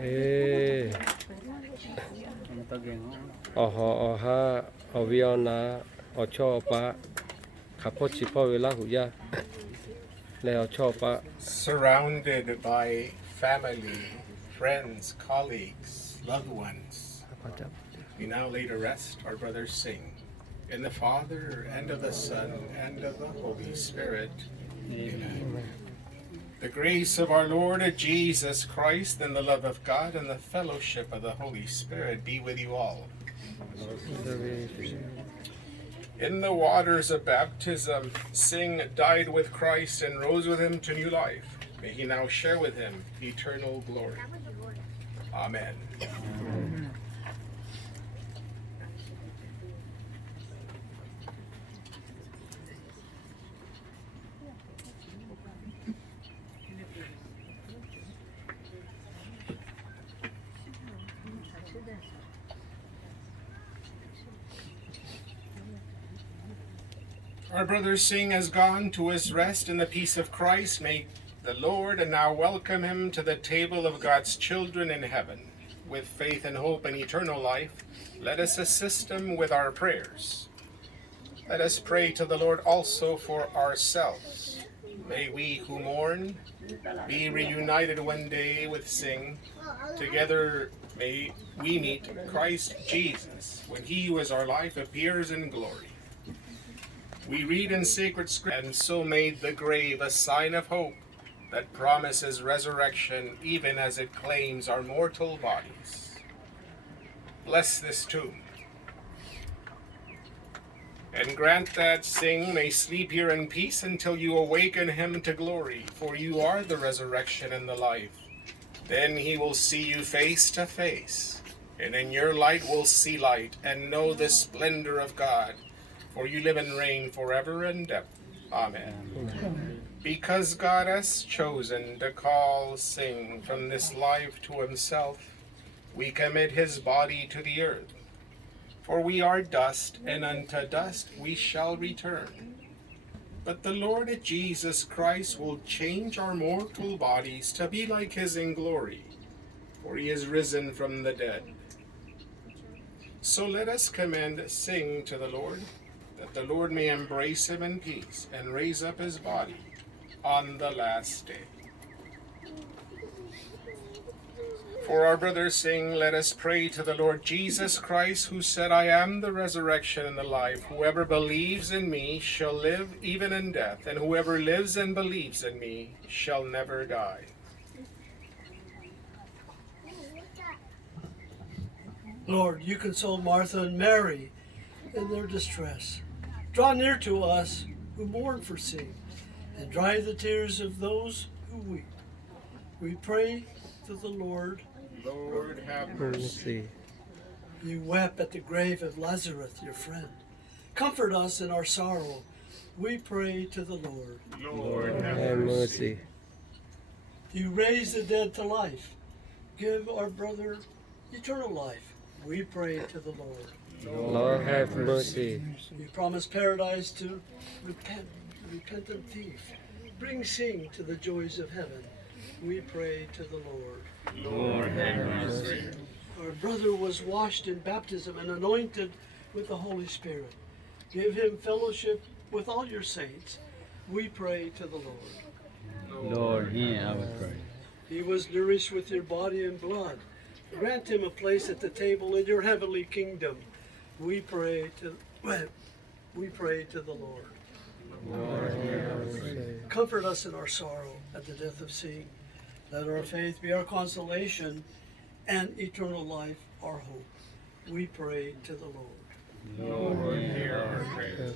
ê ở họ ở ha ở Vienna ở cho ba khắp phố chỉ phố về lá hủ ya lẽ ở cho ba surrounded by family, friends, colleagues, loved ones. We now lay to rest our brother Singh. In the Father, and of the Son, and of the Holy Spirit. Amen. The grace of our Lord Jesus Christ, and the love of God, and the fellowship of the Holy Spirit be with you all. In the waters of baptism, Singh died with Christ and rose with him to new life. May he now share with him eternal glory. Amen. Our brother Singh has gone to his rest in the peace of Christ. May the Lord and now welcome him to the table of God's children in heaven. With faith and hope and eternal life, let us assist him with our prayers. Let us pray to the Lord also for ourselves. May we who mourn be reunited one day with Singh. Together may we meet Christ Jesus when he who is our life appears in glory. We read in sacred scripture, and so made the grave a sign of hope that promises resurrection even as it claims our mortal bodies. Bless this tomb, and grant that Singh may sleep here in peace until you awaken him to glory, for you are the resurrection and the life. Then he will see you face to face, and in your light will see light and know the splendor of God. For you live and reign forever and ever. Amen. Because God has chosen to call Singh from this life to himself, we commit his body to the earth. For we are dust, and unto dust we shall return. But the Lord Jesus Christ will change our mortal bodies to be like his in glory, for he is risen from the dead. So let us commend Singh to the Lord, that the Lord may embrace him in peace and raise up his body on the last day. For our brother Singh, let us pray to the Lord Jesus Christ, who said, I am the resurrection and the life. Whoever believes in me shall live even in death, and whoever lives and believes in me shall never die. Lord, you console Martha and Mary in their distress. Draw near to us who mourn for Singh, and dry the tears of those who weep. We pray to the Lord. Lord, have mercy. You wept at the grave of Lazarus, your friend. Comfort us in our sorrow. We pray to the Lord. Lord, have mercy. You raise the dead to life. Give our brother eternal life. We pray to the Lord. Lord have mercy. You promised paradise to repentant thief. Bring Singh to the joys of heaven. We pray to the Lord. Lord have mercy. Our brother was washed in baptism and anointed with the Holy Spirit. Give him fellowship with all your saints. We pray to the Lord. Lord, hear our prayer. He was nourished with your body and blood. Grant him a place at the table in your heavenly kingdom. We pray to the Lord. Lord have mercy. Comfort us in our sorrow at the death of Singh. Let our faith be our consolation, and eternal life our hope. We pray to the Lord. Lord, hear our prayer.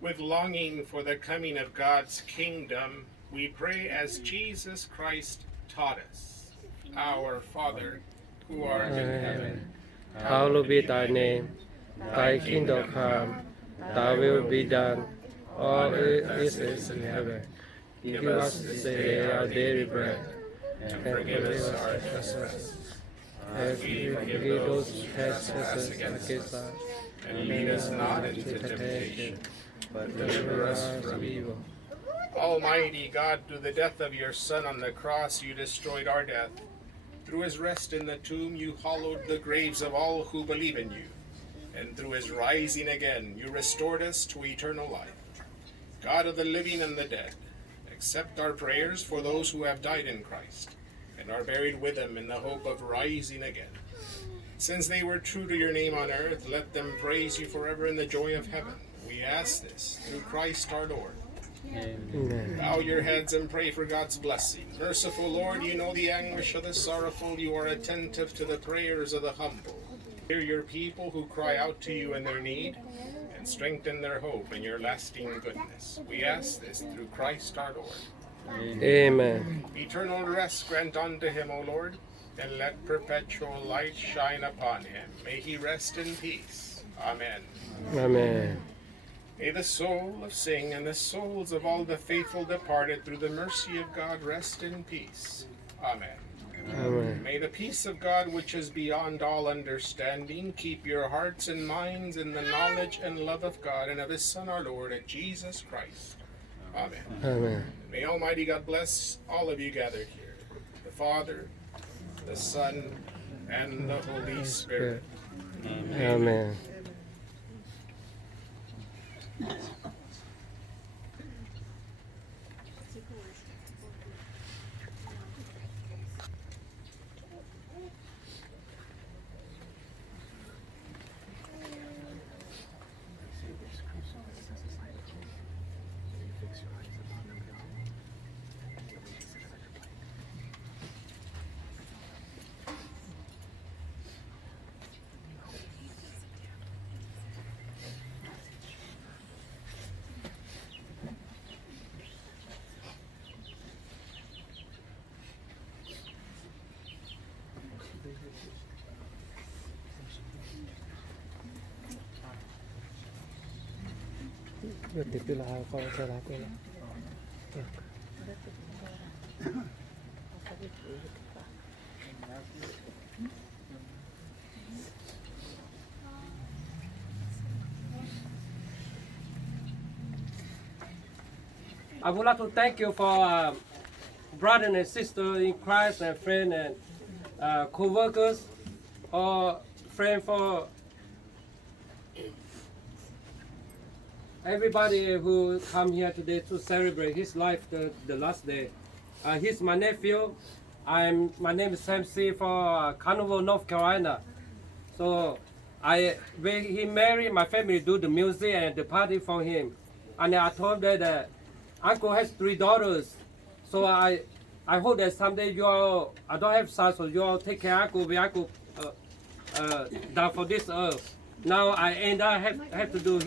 With longing for the coming of God's kingdom, we pray as Jesus Christ taught us. Our Father, who art in heaven, Hallowed be thy name. Thy kingdom come. Thy will be done. All is in heaven. Give us this day our daily bread, and forgive us our trespasses, as we forgive those who trespass against us. And lead us not into temptation, but deliver us from evil. Almighty God, through the death of your Son on the cross, you destroyed our death. Through his rest in the tomb, you hollowed the graves of all who believe in you. And through his rising again, you restored us to eternal life. God of the living and the dead, accept our prayers for those who have died in Christ and are buried with him in the hope of rising again. Since they were true to your name on earth, let them praise you forever in the joy of heaven. We ask this through Christ our Lord. Amen. Bow your heads and pray for God's blessing. Merciful Lord, you know the anguish of the sorrowful. You are attentive to the prayers of the humble. Hear your people who cry out to you in their need, and strengthen their hope in your lasting goodness. We ask this through Christ our Lord. Amen. Eternal rest grant unto him, O Lord, and let perpetual light shine upon him. May he rest in peace. Amen. Amen. May the soul of Sing and the souls of all the faithful departed through the mercy of God rest in peace. Amen. Amen. May the peace of God, which is beyond all understanding, keep your hearts and minds in the knowledge and love of God and of his Son, our Lord, and Jesus Christ. Amen. Amen. May Almighty God bless all of you gathered here, the Father, the Son, and the Holy Spirit. Amen. Được tiếp từ là con sẽ là quên. I would like to thank you for brother and sister in Christ and friend and co-workers or friend for everybody who come here today to celebrate his life the last day. He's my nephew. My name is Sam C. for Carnival, North Carolina. So when he married, my family do the music and the party for him. And I told him that uncle has 3 daughters. So I hope that someday you all, I don't have sons, so you all take care of uncle when uncle down for this earth. Now I have to do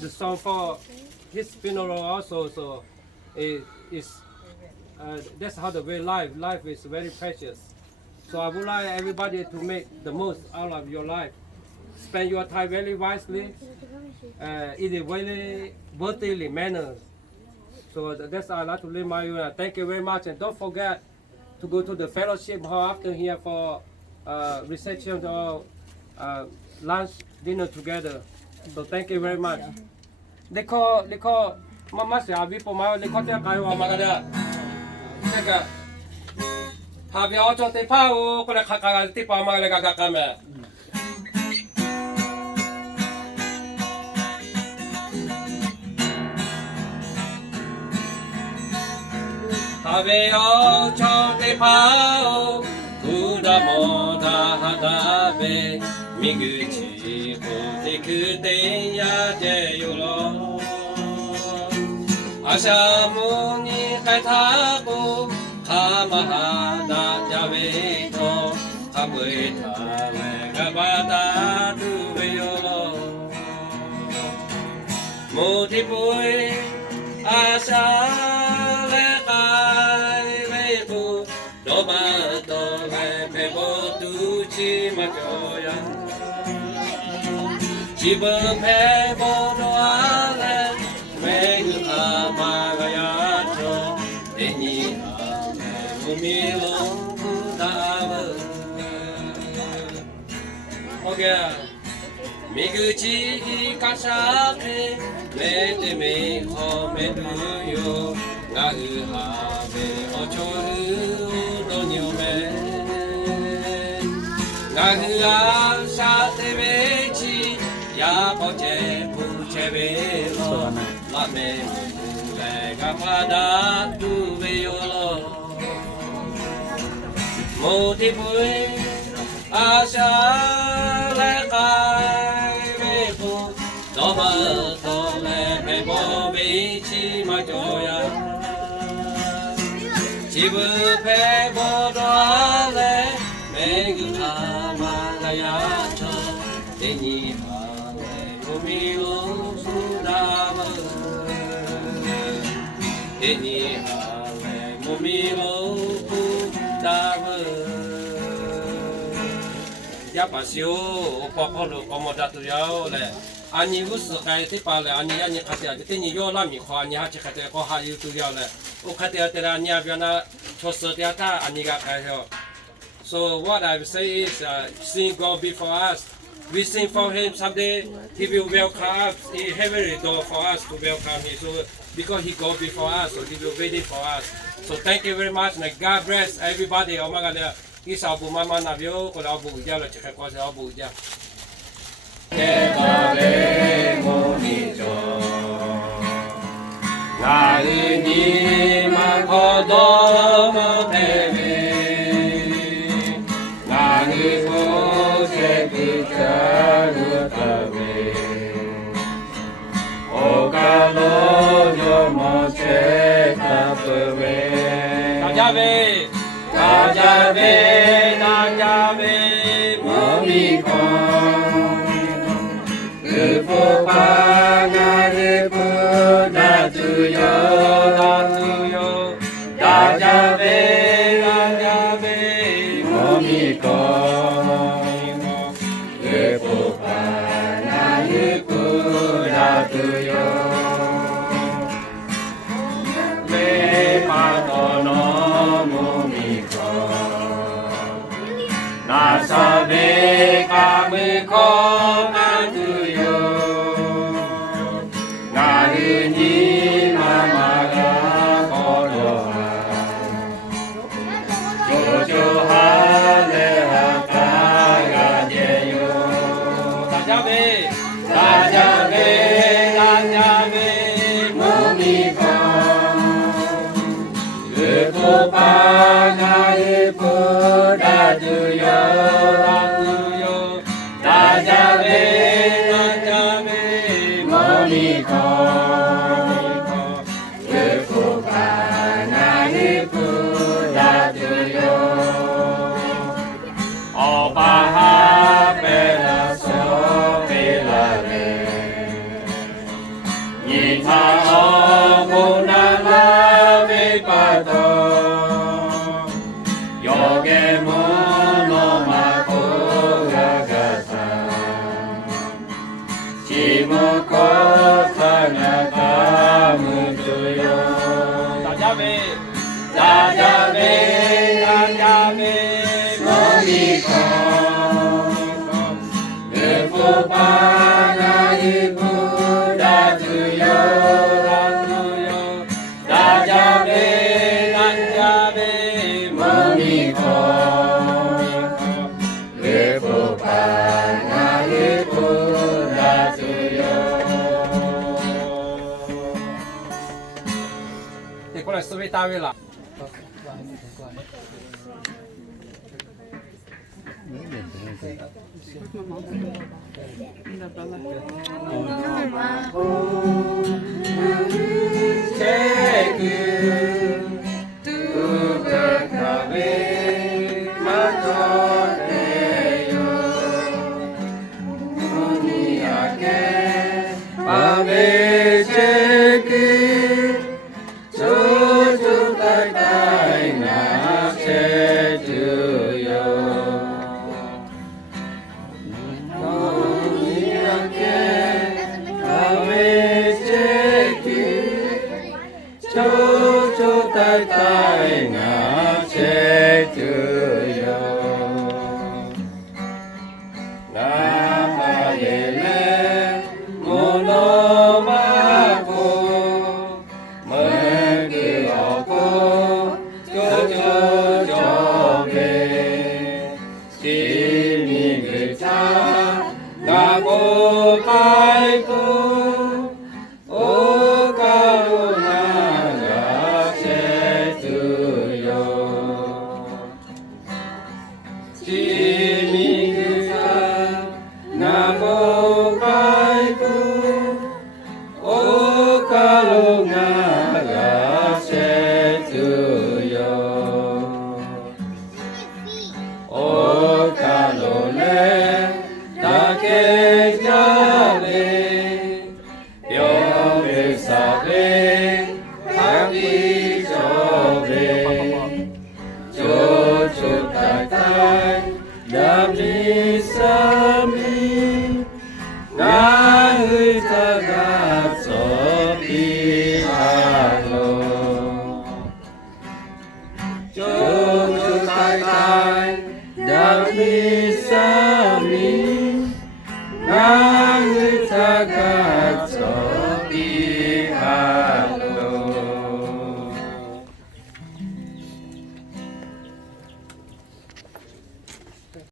the song for his funeral also. So that's how the way life is very precious. So I would like everybody to make the most out of your life. Spend your time very wisely, in a very worthily manner. So that's all I'd like to remind you. Thank you very much, and don't forget to go to the fellowship hall after here for reception or lunch, dinner together. So thank you very much. They call Mama say abi po ma they call te kai wa ma kada. Teka. Habi o cho te pa o ko le khaka te pa ma le ga ka me. Habi o cho te pa o kuda mo da hada be miguchi o te kute ya te yo lo. 아샤무니 갈타고 가마하다 야베토 가브이타 외가바다 두베요 모티보이 아샤레가이베부 로바토 베베보 두치마교야 집은 베보노 안에 Magayatro, Eni Mumilo Kudava. Okay, Miguchi Kasake, めてめほめるよがうはべおちょるどにょめがぐあさてべちやぼちぶちべろまめむれがまだtuべよろもてぶえあしゃれかいべこどまとめべぼびちまじょやちぶぺぼどあれめぐたまがやとてにはれごみろすだむてにはれごみろすだむya pasio papa lo como datu ya le ani us kai te pa le ani ani khate te ni yo la mi kho ani ha che khate ko ha yu tu ya le o khate te ra nya bya na chos te ta ani ga kai ho so what I say is sing God before us we sing for him someday he will welcome us he heavenly door for us to welcome him so because he go before us so he will waiting for us so thank you very much and God bless everybody oh my God cái sao bù mama nào biểu có đâu bù giao là chỉ phải qua sao bù giao. Thế ta lê mô ni cho, ngài ni mà có đó mà thế về, ngài có sẽ cứ trả được ta về, ô ca lô cho mô sẽ ta về. Ta về. Tajave, Mami Kon, Rupo Panga Rupo Datuyo, Tajave, Mami Kon, Rupo Panga Rupo Datuyo, Le Patono Mami Nasabe kami ko natuyo Nalini mamaga kodoha Jojo hale hataya jeyo Tajabe, tajabe, tajabe Mumiko Lupo pana lupo datuyo Tajave, Moniko, Lupo pana lupo datuyo Obaha pela so pela re Nita o la me pato Yoge mono mako gagasa Chimoko tanaka mutuyo Tajave, tajave, tajave Moniko Lupo pana lupo datuyo Tajave, tajave Moniko Lupo pana lupo datuyo Te con esto vi tavela Mono จงช่วยตายดังมีสา